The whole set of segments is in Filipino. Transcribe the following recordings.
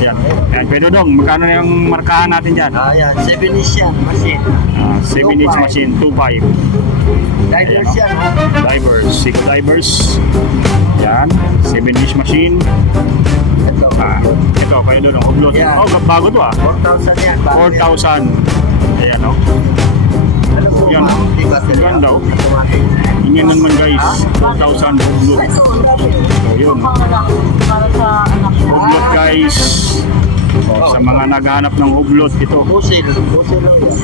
Yan. Yan, Kuya Dudong, magkano yung markahan natin dyan? Ayan, 7 yan, machine. 7-inch machine, 2.5. Divers yan, ha? Divers, Seiko Divers. Yan, 7-inch machine. Ito. Ito, Kuya Dudong, oblot. Yan. Oh, bago to 4,000 yan. 4,000. Ayan, oh. Ano po, Yan. ma'am? Di ba sila? Ganda, oh. Automatic. Ingin naman guys, 4,000 oblot. So, yun. Para sa anak ko. Oblot guys. Sa mga naghahanap ng oblot, ito. Pusil. Pusil lang yan.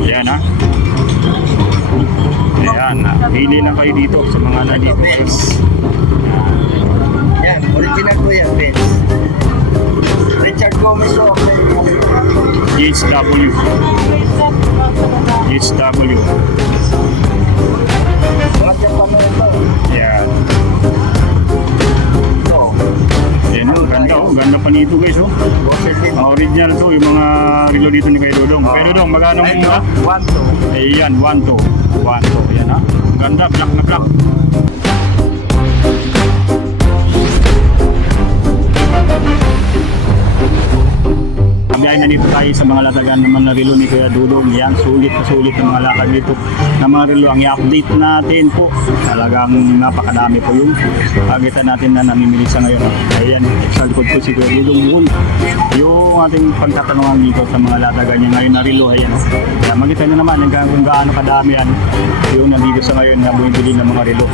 Ayan, ha. Ayan, pili na kayo dito sa mga nandito. Benz. Yan, original po yan, Benz. Richard Gomez o GHW. GHW. Wala dyan pa meron to. Ayan. Ito. Ayan, oh, ganda, oh. Ganda pa nito guys, oh. Pusil din. Mga original to, yung mga relo dito ni Kuya Dudong. Kuya Dudong, magkano Ito, muna? 1,2. Ayan, 1-2. 1-2. Ayan, ha. Ganda, black na black. Biyahe na dito tayo sa mga latagan naman na relo ni Kuya Dudong. Yan, sulit na sulit ang mga lakad dito na mga relo. Ang i-update natin po, talagang napakadami po yung pagitan natin na namimili sa ngayon. Ayan, sa likod po si Kuya Dudong. Yung ating pagtatanungan dito sa mga latagan niya ngayon na relo. Ayan, kaya makita nyo naman kung gaano kadami yan yung nandito sa ngayon na bumibili ng mga relo.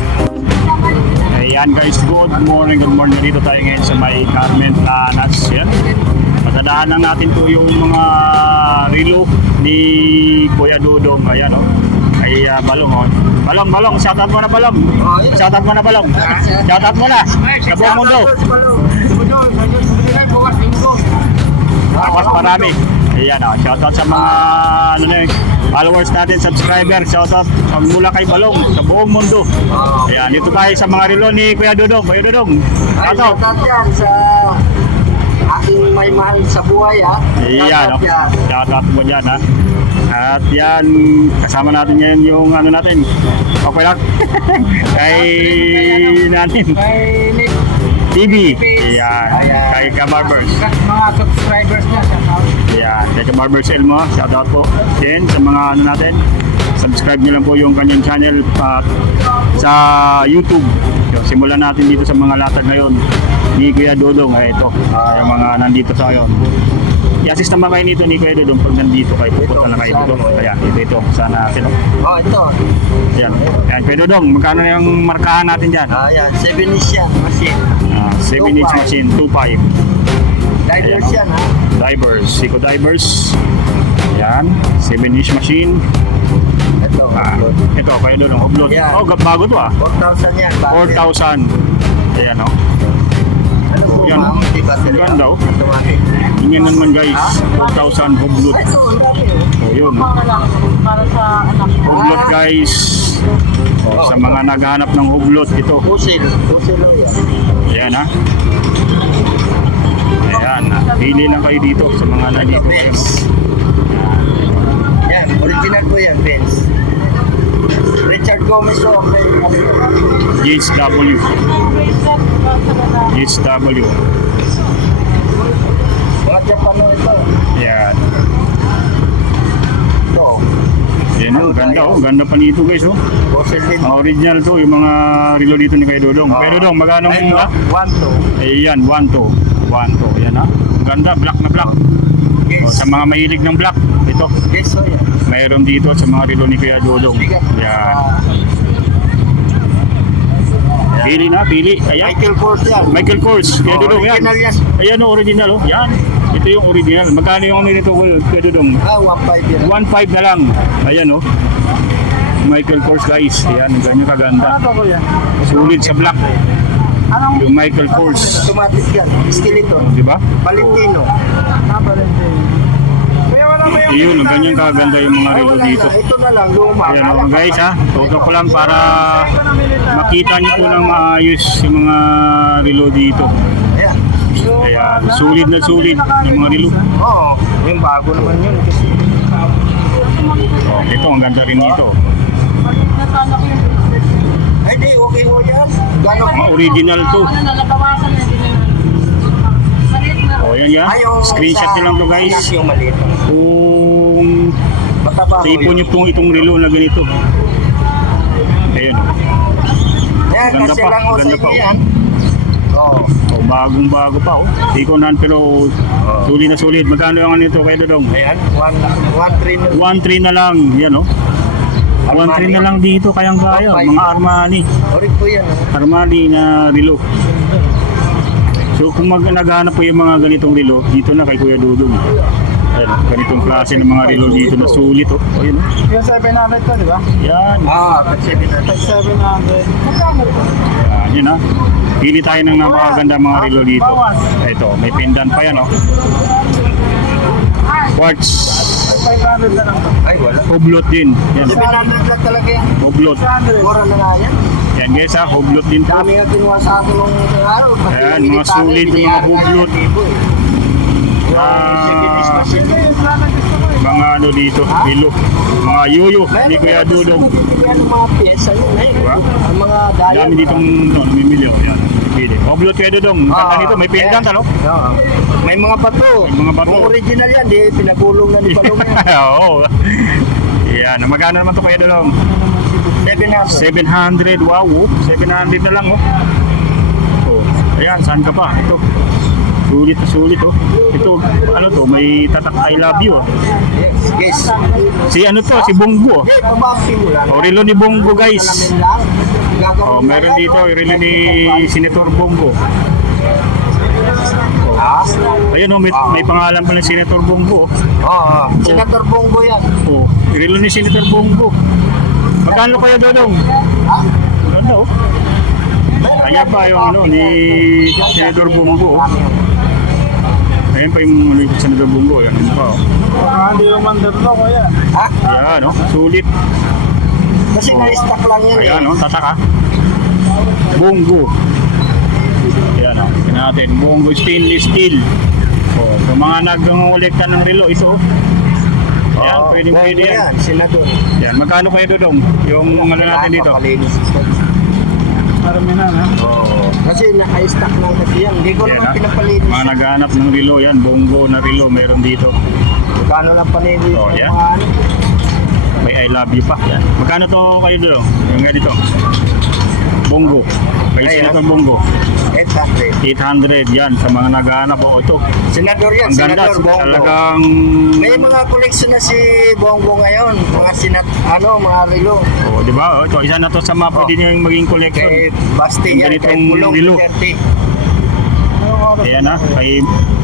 Ayan guys, good morning. Dito tayo ngayon sa may Carmen Planas. Yan. Patadaan lang natin po yung mga relo ni Kuya Dudong. Ayan, oh. Ay Balong, oh. Balong, shoutout mo na Balong. Shoutout mo na Balong. Shoutout mo na. Sa buong mundo. Tapos marami. Ayan, oh. Shoutout sa mga followers natin, subscriber. Shoutout mula kay Balong sa buong mundo. Ayan, dito tayo sa mga relo ni Kuya Dudong. Kuya Dudong, shoutout. Shoutout yan sa aking may mahal sa buhay, ha? Iyan, no? Shoutout mo dyan, ha? At yan, kasama natin ngayon yung ano natin. Okay lang? Kay natin. Kay Nick TV. Ayan. Kay Kabarbers. mga subscribers niya, shoutout. Ayan. Kay Kabarbers Elmo. Shoutout po. Then, sa mga ano natin, subscribe nyo lang po yung kanyang channel sa YouTube. So, simulan natin dito sa mga latag ngayon ni Kuya Dudong. Ay, ito. Yung mga nandito sa ngayon. I-assist naman kayo nito ni Kuya Dudong pag nandito kayo. Pupunta na kayo dito. Ayan, ito. Sana natin. Oh, ito. Ayan. Ayan, Kuya Dudong, magkano yung markahan natin dyan? Ayan, 7-inch yan, machine. 7-inch machine, 2.5. Divers yan, ha? Divers, Seiko Divers. Ayan, 7-inch machine. Ito. Ito, Kuya Dudong, oblot. Yan. Oh, bago to 4,000 yan. 4,000. Ayan, oh. Ano po, Yan. ma'am? Di ba sila? Ganda, oh. Automatic. Ingin naman guys, 4,000 oblot. Ito, ang dami, oh. So, yun. Para sa anak ko. Oblot guys. Sa mga naghahanap ng oblot, ito. Pusil. Pusil lang yan. Ayan, ha. Ayan, pili lang kayo dito sa mga Ito, nandito. Ayan, Benz. Yan, original po yan, Benz. Richard Gomez o GHW. GHW. Wala dyan pa mo ito. Ayan. Ito. Ayan, oh. Ganda, oh. Ganda pa nito guys, oh. Pusil din. Mga original to, yung mga relo dito ni Kuya Dudong. Kuya Dudong, magkano Ito, muna? 1,2. Ayan, 1-2. 1-2. Ayan, ha. Ganda, black na black. O, sa mga mahilig ng black, ito. Yes, so yan. Mayroon dito sa mga relo ni Kuya Dudong. Bigat. Ayan. Pili na, pili. Ayan. Michael Kors yan. Michael Kors. Kuya Oh, Dudong, yan. original yan. Ayan, oh, original, oh. Yan. Ito yung original. Magkano yung ano nito, Kuya Dudong? 1,500 yan. 1.5 na lang. Ayan, oh. Michael Kors, guys. Ayan, ganyan kaganda. Ano ba yan? Sulit sa black. Anong Yung Michael Kors. automatic yan? Skeleton. Di ba? Valentino. Valentino. Kaya wala ba yung... Yun, ganyan kaganda yung mga relo dito. Ito na lang, luma. Ayan, oh, guys, ha. Tutok ko lang para makita niyo po ng maayos yung mga relo dito. Ayan. Ayan, sulit na sulit yung mga relo. Oo, yung bago naman yun. Kasi... Oh, ito, ang ganda rin dito. Ay, di, okay ho yan. Gano'n Mga original to. Nalabawasan na din. O yan yan. Ay, yung Screenshot nyo lang to guys. Anak yung maliit. Kung Mataba sa ipon nyo itong relo na ganito. Ayun. Yan, Maganda kasi pa, lang ako sa maganda pa, inyo oh. yan. Oo. O, bagong bago pa oh. Di ko nan pero sulit na sulit. Magkano yung ano nito kay Dodong? Ayan, 1-3 na. 1.3 na lang. Yan oh. 1.3 na lang dito kayang kaya. Mga Armani. Orig po yan. Armani na relo. So kung naghahanap po yung mga ganitong relo, dito na kay Kuya Dudong. Ayun, ganitong klase ng mga relo dito na sulit oh. Ayun. Yung 700 to, di ba? Yan. Kasi binatay. 700. Magkano to? Yan, yun ah. Pili tayo ng napakaganda mga relo dito. Ito, may pendant pa yan oh. Quartz. 500 na lang to. Ay, wala. Hublot din. Yan. 700 lang talaga yan. Hublot. 600. Mura na nga yan. Yan guys ah, hublot din po. Dami nga kinuha sa akin nung araw. Pati Ayan, yung mga military, sulit yung mga binayaran hublot. na 1,000 eh. Yung Japanese machine. Sana gusto ko eh. Mga ano dito, relo. Mga yuyo, ni Kuya Dudong. Yan ang mga pyesa yun. Diba? Ang mga dial. Dami ditong no, namimili oh. Yan. Pili. Hublot Kuya Dudong. Ganda nito, may pendant ano? Oo. May mga bato. May mga bato. Kung original yan, di pinagulong na ni Balong yan. Oo. Yan, magkano naman to Kuya Dudong? 700. 700, wow, oh. 700 na lang oh. Oh, ayan, saan ka pa? Ito. Sulit na sulit oh. Ito, ano to, may tatak I love you oh. Yes. Si ano to, si Bongo oh. Hindi, pumaki mo lang. Oh, relo ni Bongo guys. Alamin lang. Oh, meron dito, relo ni Senator Bongo. Ha? Ayun oh, may pangalan pa ng Senator Bongo oh. Oo. Senator Bongo yan. Oh, relo ni Senator Bongo. Magkano kaya Dodong? Ha? Maganda oh. Kaya pa yung ano ni Senator Bongo. Ayun pa yung ano yung Senator Bongo. Yan pa oh. Hindi yung mandar to, kuya. Ha? Ayan oh, sulit. Kasi na-stock lang yan eh. Ayan oh, tatak ah. Bongo. Ayan oh, tingnan natin. Bongo stainless steel. Oh, so mga nag-ngolekta ng relo ito oh. Ayan, Oo, pwede Bongo yan. Senador. Yan, magkano kayo Dodong? Yung ano natin dito? Papalinis ito. Marami na, ha? Oo. Kasi naka-stock lang kasi yan. Hindi ko Yan, naman ah. pinapalinis. Mga naghahanap ng relo yan, Bongo na relo meron dito. Magkano lang palinis Oh, ng yan. mga ano? May I love you pa. Yan. Magkano to kayo Dodong? Yung ganito. Bongo. Kay Ayan. Senator Bongo. Exactly. 800 yan sa mga naghahanap. Oh, ito. Senador yan, Ang ganda. Senador Bongo. Talagang May mga koleksyon na si Bongo ngayon. Mga mga relo. oh, di ba? Oh, ito isa na to sa mga pwede niyo yung maging collection. Kay Basti Yung yan, kay ganitong Pulong relo. Duterte. Ayan na. Kay,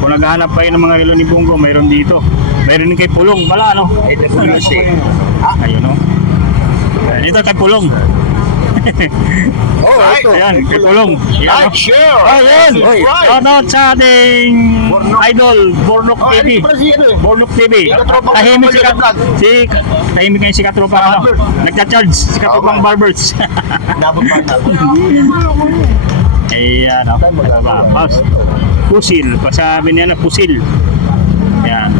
kung naghahanap kayo ng mga relo ni Bongo, mayroon dito. Mayroon din kay Pulong. Wala ano? AWC. Ha? Ayun o. Ayan, ito kay Pulong. Oh, ito. Ayan, kay Pulong. Ayan, Like, share. Ayan. Oy. Shoutout sa ating Bornok. idol, Bornok TV. Bornok TV. Tahimik si tahimik ngayon si Katropa ano. Nagcha-charge si Katropang Barbers. Nabot pa na. Ayan o. Pusil. Pasabi niya na pusil. Ayan.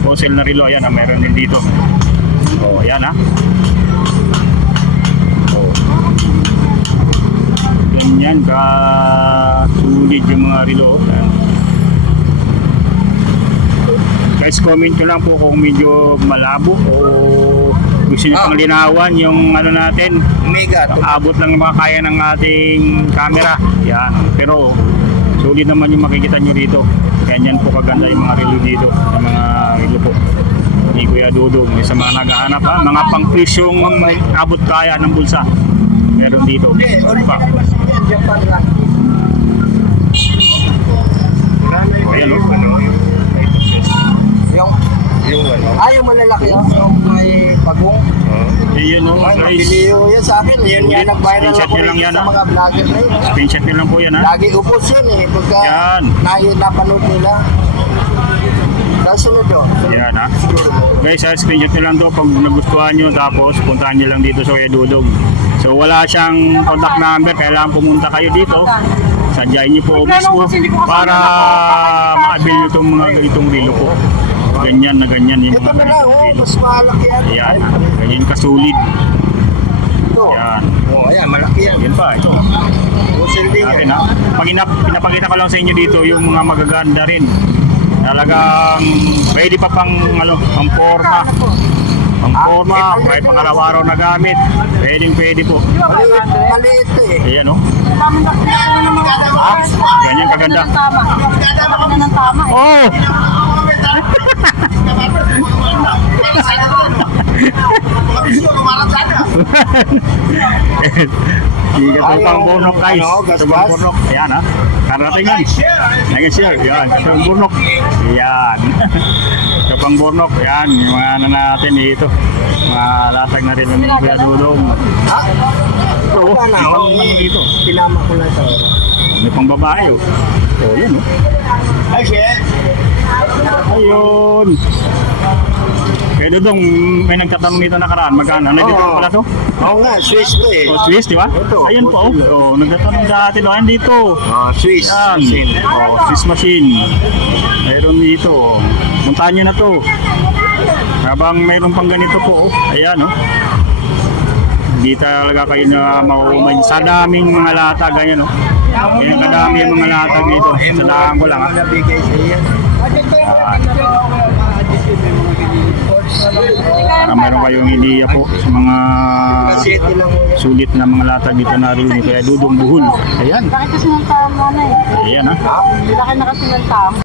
Pusil na relo. Ayan, meron din dito. O, ayan ha. Ganyan ka sulit yung mga relo. Ayan. Guys, comment nyo lang po kung medyo malabo o gusto nyo pang linawan yung ano natin. Mega. Abot lang yung mga kaya ng ating camera. Yan. Pero sulit naman yung makikita nyo dito. Ganyan po kaganda yung mga relo dito. Yung mga relo po ni Kuya Dudong. Sa mga naghahanap ha, mga pang-presyong abot kaya ng bulsa. Meron dito. Hindi, Pa. original kasi yan, Japan lang. Ayan o. Yung ano? Yung malalaki yun. Yung may pagong. Ayun o Ay, guys. mabili yun yan sa akin. Yun nga nag-viral Screenshot ako nyo lang rin yan, sa ha? mga vlogger na yun. Screenshot nyo lang po yan ha. Lagi upos yun eh. Pagka Yan. napanood nila. Tapos sunod yun. Yan ha. Guys, screenshot nyo lang to pag nagustuhan nyo, tapos puntahan nyo lang dito sa Kuya Dudong. So wala siyang contact number, kailangan pumunta kayo dito. Sadyain nyo po mismo para ma-avail nyo itong mga ganitong relo po. Ganyan na ganyan yung Ito mga na lang, ganitong oh, relo. mas malaki yan. Ayan, ganyan kasulid. Ito, Yan. Oh, ayan, malaki yan. Yan pa, ito. Fossil din Natin yan. ha. Pinapakita ko lang sa inyo dito yung mga magaganda rin. Talagang pwede pa pang ano, pang forma. Pang forma, kahit pang araw-araw na gamit. Pwede po. Maliit eh. Ayan o. Ganyan kaganda. Oh! Sige ito pang burnok guys. Ito pang burnok. Ayan ha. Karatingan. Nag-share. Yan. Ito pang burnok. Ayan. Ito pang burnok. Ayan. Yung mga ano natin dito. Mga latag na rin ng Kuya Dudong. Ha? Ito. Wala na. Yung pang ano dito. Pinama ko lang sa May pang babae oh. Oh, yan oh. Ay, shit. Ayun. Kaya Dudong, may nagtatanong dito nakaraan. Magkano? Ano dito Oo. pala to? Oo nga, Swiss to eh. Oh, Swiss, di ba? Ito, Ayun po, oh. Oh, nagtatanong dati doon dito. Swiss. Yan. Oh, Swiss machine. Mayroon dito. Oh. Puntahan nyo na to. Habang mayroon pang ganito po, oh. Ayan, oh. Hindi talaga kayo na maumay. Sa daming mga latag, ganyan, oh. Ganyan kadami yung mga latag dito. Sa daan ko lang, ah. Nabigay sa iya. Mayroon kayong ideya po sa mga City lang yan. sulit na mga latag dito na rin ni Kuya Dudong Buhul. Ayan. Laki kasi ng tama na eh. Ayan, ha. Laki na kasi ng tama.